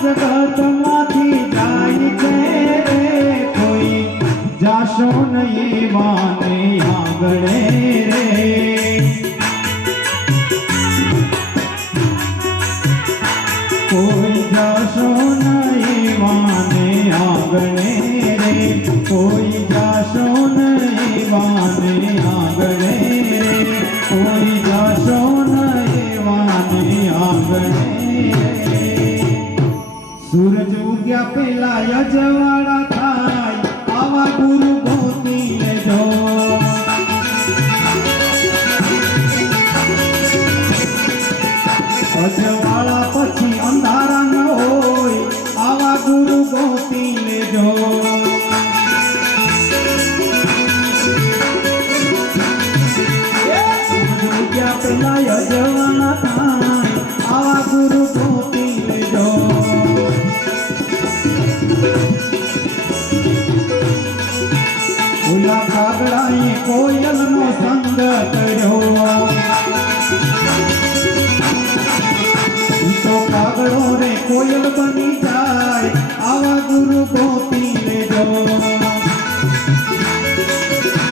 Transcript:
જગતમાંથી જાય છે રે કોઈ જાશો નહીં વાને આંગણે રે કોઈ જાશો નહીં વાને આંગણે રે કોઈ જાશો નહીં વાને આંગણે રે કોઈ જાશો નહીં વાને આંગણે સૂરજ ઉગ્યા પેલા યજવાળા થાય આવા ગુરુ ગોતી લેજો અજવાળા પછી અંધારા ન હોય આવા ગુરુ ગોતી લેજો સૂરજ ઉગ્યા પેલા યજવાળા થાય આવા ગુરુ ગોતી લેજો ઓલા કાગડાએ કોયલ